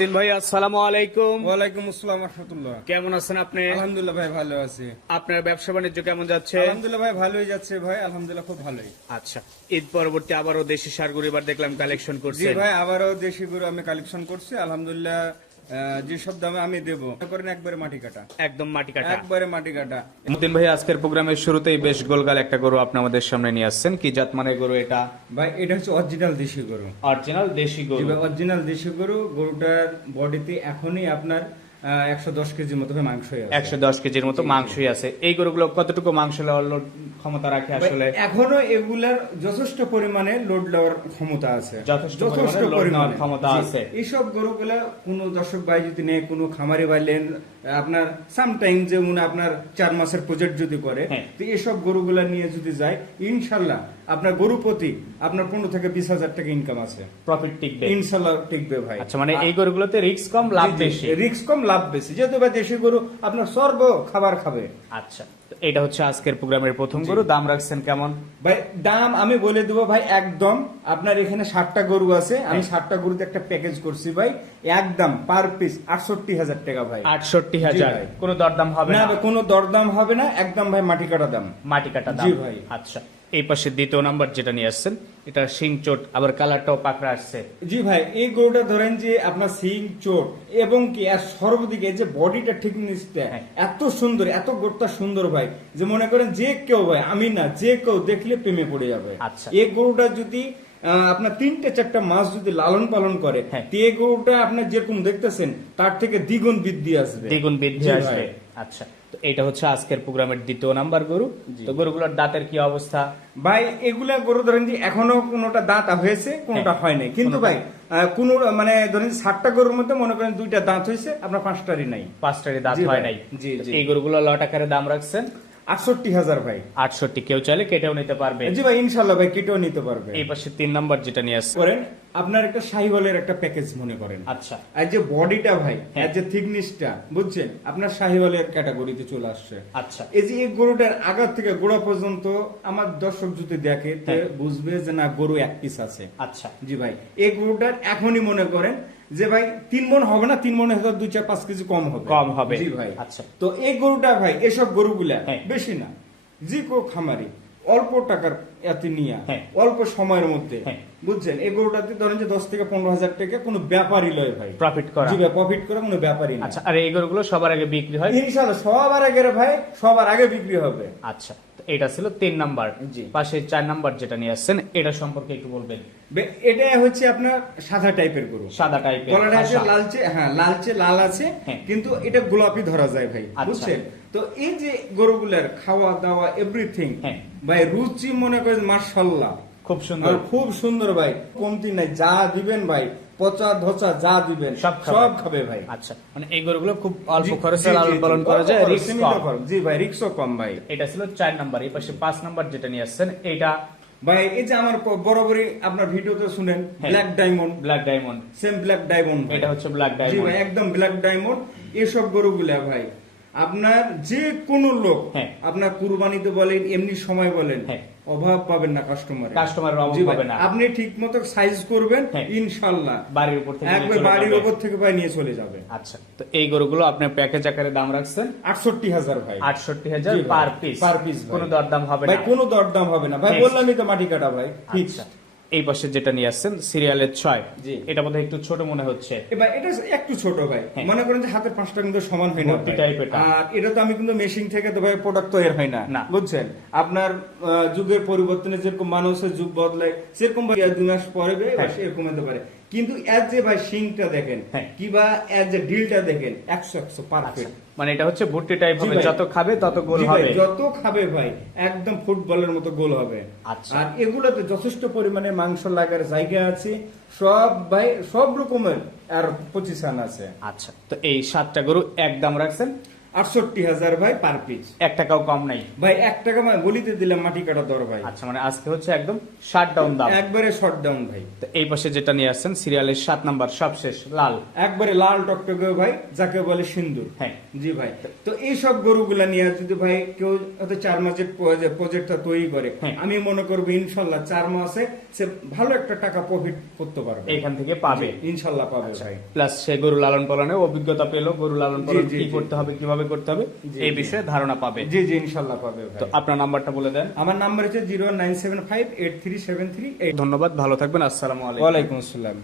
তিন ভাই আসসালামু আলাইকুম। ওয়ালাইকুম আসসালাম রাহমাতুল্লাহ। কেমন আছেন আপনি? আলহামদুলিল্লাহ ভাই ভালো আছি। আপনার ব্যবসা বাণিজ্য কেমন যাচ্ছে? আলহামদুলিল্লাহ ভাই ভালোই যাচ্ছে ভাই, আলহামদুলিল্লাহ খুব ভালোই। আচ্ছা, ঈদ পরবর্তী আবারও দেশি সার গরু এবার দেখলাম কালেকশন জি করছেন। ভাই, আবারও দেশি গরু আমি কালেকশন করছি আলহামদুলিল্লাহ। যেসব দামে আমি দেবো করেন একবারে মাটি কাটা, একদম মাটি কাটা। একবারে মাটি কাটা। মতিন ভাই আজকের প্রোগ্রামের শুরুতেই বেশ গোলগাল একটা গরু আপনি আমাদের সামনে নিয়ে আসছেন। কি জাত মানের গরু এটা? ভাই এটা হচ্ছে অরিজিনাল দেশি গরু। অরিজিনাল দেশি জি গরু। ভাই, অরিজিনাল দেশি গরু। গরুটার বডিতে এখনই আপনার 110 কেজির মতো মাংস আছে। 110 কেজির মতো মাংসই আছে। এই গরুগুলো কতটুকু মাংস নেওয়ার লোড ক্ষমতা রাখে আসলে? এখনো এগুলার যথেষ্ট পরিমাণে লোড নেওয়ার ক্ষমতা আছে, যথেষ্ট পরিমাণে ক্ষমতা আছে। এইসব গরুগুলা কোনো দর্শক ভাই যদি নেই, কোনো খামারি বাইলেন আপনার সামটাইম যেমন আপনার 4 মাসের প্রজেক্ট যদি করে, তো এইসব গরুগুলা নিয়ে যদি যায় ইনশাল্লাহ আপনার গরু প্রতি আপনার 15 থেকে 20,000 টাকা ইনকাম আছে, প্রফিট টিকবে ইনশাল্লাহ টিকবে ভাই। আচ্ছা, মানে এই গরুগুলোতে রিস্ক কম লাভ বেশি। রিস্ক কম লাভ বেশি, যেহেতু ভাই দেশি গরু আপনার সর্ব খাবার খাবে। আচ্ছা, এটা হচ্ছে আজকের প্রোগ্রামের প্রথম গরু। দাম রাখছেন কেমন ভাই? দাম আমি বলে দেবো ভাই, একদম আপনার এখানে 60টা গরু আছে, আমি 60টা গরুতে একটা প্যাকেজ করছি ভাই, একদম পার পিস 68,000 টাকা ভাই। 68,000। কোনো দরদাম হবে না না? ভাই, কোনো দরদাম হবে না, একদম ভাই মাটি কাটা দাম। মাটি কাটা দাম। জি ভাই। আচ্ছা, এই পাশে দ্বিতীয় নাম্বার যেটা নিয়ে আসছেন, এটা শিং চোট, আবার কালারটাও পাকড়া আসছে। জি ভাই, এই গরুটা ধরেন যে আপনার সিং চোট এবং কি আর সর্বদিকে যে বডিটা ঠিকনেসটা এত সুন্দর, এত গরুটা সুন্দর ভাই, যে মনে করেন যে কেউ ভাই, আমি না যে কেউ দেখলে প্রেমে পড়ে যাবে। আচ্ছা, এই গরুটা যদি আপনার 3-4টা মাস যদি লালন পালন করে, এই গরুটা আপনার যেরকম দেখতেছেন তার থেকে দ্বিগুণ বৃদ্ধি আসবে, দ্বিগুণ বৃদ্ধি আসবে। আচ্ছা, তো এটা হচ্ছে আজকের প্রোগ্রামের দ্বিতীয় নাম্বার গরু। তো গরুগুলোর দাঁতের কি অবস্থা? ভাই এগুলা গরু ধরেন যে এখনো কোনোটা দাঁত হয়েছে, কোনোটা হয় নাই, কিন্তু ভাই কোন মানে ধরেন 60টা গরুর মধ্যে মনে করেন 2টা দাঁত হয়েছে, আপনার 5টারই নাই, 5টারই দাঁত হয় নাই। জি জি। এই গরুগুলো লট আকারে দাম রাখছেন 68,000 ভাই। 68। কেউ চাইলে কেটেও নিতে পারবে? জি ভাই, ইনশাল্লাহ ভাই কেটেও নিতে পারবে। এই পাশে 3 নাম্বার যেটা নিয়ে আসছে, করেন আপনার একটা শাহিওয়ালের একটা প্যাকেজ মনে করেন। আচ্ছা, আর যে বডিটা ভাই, আর যে থিকনেসটা বুঝছেন, আপনার শাহিওয়ালের ক্যাটাগরিতে চলে আসছে। আচ্ছা, এই যে এই গরুটার আগা থেকে গোড়া পর্যন্ত আমার দর্শক যদি দেখে বুঝবে যে না গরু এক পিস আছে। আচ্ছা জি ভাই, এই গরুটার এখনই মনে করেন যে ভাই 3 মণ হবে না, 3 মণের হয়তো 2-4-5 কেজি কম হবে। জি ভাই। আচ্ছা, তো এই গরুটা ভাই, এসব গরুগুলা বেশি না, যে কেউ খামারি অল্প টাকার এত নিয়ে অল্প সময়ের মধ্যে বুঝছেন, এই গরুটাতে ধরেন যে 10 থেকে 15,000 টাকা কোনো ব্যাপারই লয় ভাই, প্রফিট করা। জি ভাই, প্রফিট করা কোনো ব্যাপারই না। আচ্ছা, আর এই গরুগুলো সবার আগে বিক্রি হয় ইনশাআল্লাহ সবার আগে রে ভাই, সবার আগে বিক্রি হবে। আচ্ছা, তো এটা ছিল 3 নাম্বার। জি। পাশে 4 নাম্বার যেটা নিয়ে আসছেন, এটা সম্পর্কে একটু বলবেন। এটা হচ্ছে আপনার সাদা টাইপের গরু, সাদা টাইপের, গলাটা আছে লালচে, লালচে লাল আছে, কিন্তু এটা গোলাপি ধরা যায় ভাই, বুঝছেন? তো এই যে গরুগুলার খাওয়া দাওয়া এভরিথিং ভাই, রুচি মনে করেন মাশাআল্লাহ খুব সুন্দর, খুব সুন্দর ভাই, কমতি নাই, যা দিবেন ভাই, পচা ধচা যা দিবেন সব খাবে ভাই। আচ্ছা, মানে এই গরুগুলো খুব অল্প খরচে লালন পালন করা যায়, রিস্ক কম। জি ভাই, রিস্কও কম ভাই। এটা ছিল 4 নাম্বার। এই পাশে 5 নাম্বার যেটা নিয়ে আসছেন, এটা ভাই এই যে আমার বরাবরই আপনার ভিডিওতে শুনেন black diamond, black diamond, same black diamond, এটা হচ্ছে ব্ল্যাক ডায়মন্ড। জি ভাই, একদম ব্ল্যাক ডায়মন্ড। এসব গরুগুলা ভাই আপনার যে কোন লোক আপনার কুরবানিতে বলেন, এমনি সময় বলেন, অভাব পাবেন না কাস্টমারের অভাব পাবেন না। আপনি ঠিক মতো সাইজ করবেন, ইনশাআল্লাহ বাড়ির উপর থেকে একবার বাড়ির উপর থেকে ভাই নিয়ে চলে যাবে। আচ্ছা, তো এই গরুগুলো আপনি প্যাকেজ আকারে দাম রাখছেন 68,000 ভাই। 68,000 পার পিস। কোনো দরদাম হবে না ভাই, কোনো দরদাম হবে না ভাই, বললামই তো মাটি কাটা ভাই, ফিক্স। এই পাশে যেটা নিয়ে আসছেন সিরিয়ালের 6, এটা বোধহয় একটু ছোট মনে হচ্ছে। এবার এটা একটু ছোট ভাই, মনে করেন যে হাতের 5টা কিন্তু সমান হয় না, আর এটা তো আমি কিন্তু মেশিন থেকে তো ভাই প্রোডাক্ট তৈরি হয় না, বুঝছেন? আপনার যুগের পরিবর্তনে যেরকম মানুষের যুগ বদলায়, সেরকম ভাই 2 মাস পরে এরকম হতে পারে, কিন্তু এর যে ভাই শিংটা দেখেন কিবা এর যে ডিলটা দেখেন 100 পারফেক্ট। মানে এটা হচ্ছে ভুট্টি টাইপ হবে, যত খাবে তত গোল হবে, যত খাবে ভাই একদম ফুটবলের মতো গোল হবে। আচ্ছা, আর এগুলোতে যথেষ্ট পরিমাণে মাংস লাগার জায়গা আছে, সব ভাই সব রকমের আর পজিশন আছে। আচ্ছা, তো এই 7টা গরু একদম রাখছেন 68,000 ভাই পার পিস। 1 টাকাও কম নাই ভাই 1 টাকা গলিতে দিলাম মাটি কাটা দর ভাই। আচ্ছা, মানে আজকে হচ্ছে একদম শাট ডাউন দাম, একবারে শর্ট ডাউন ভাই। তো এই পাশে যেটা নিয়ে আসছেন সিরিয়ালের 7 নাম্বার সবশেষ লাল, একবারে লাল টকটকে ভাই, যাকে বলে সিন্দুর। হ্যাঁ জি ভাই, তো এই সব গরুগুলা নিয়ে যদি ভাই কেউ হয়তো 4 মাসের প্রজেক্টটা তৈরি করে, হ্যাঁ। আমি মনে করবো ইনশাল্লাহ 4 মাসে সে ভালো একটা টাকা প্রফিট করতে পারবে, এখান থেকে পাবে ইনশাল্লাহ পাবে ভাই। প্লাস সে গরু লালন পালনে অভিজ্ঞতা পেলো, গরু লালন পালন জি, কি জি, করতে হবে, কিভাবে করতে হবে জি, এই জি। বিষয়ে ধারণা পাবে। জি জি ইনশাল্লাহ পাবে তো ভাই। আপনার নাম্বারটা বলে দেন। আমার নাম্বার হচ্ছে 097583738। ধন্যবাদ, ভালো থাকবেন, আসসালামু আলাইকুম। ওয়ালাইকুম আসসালাম।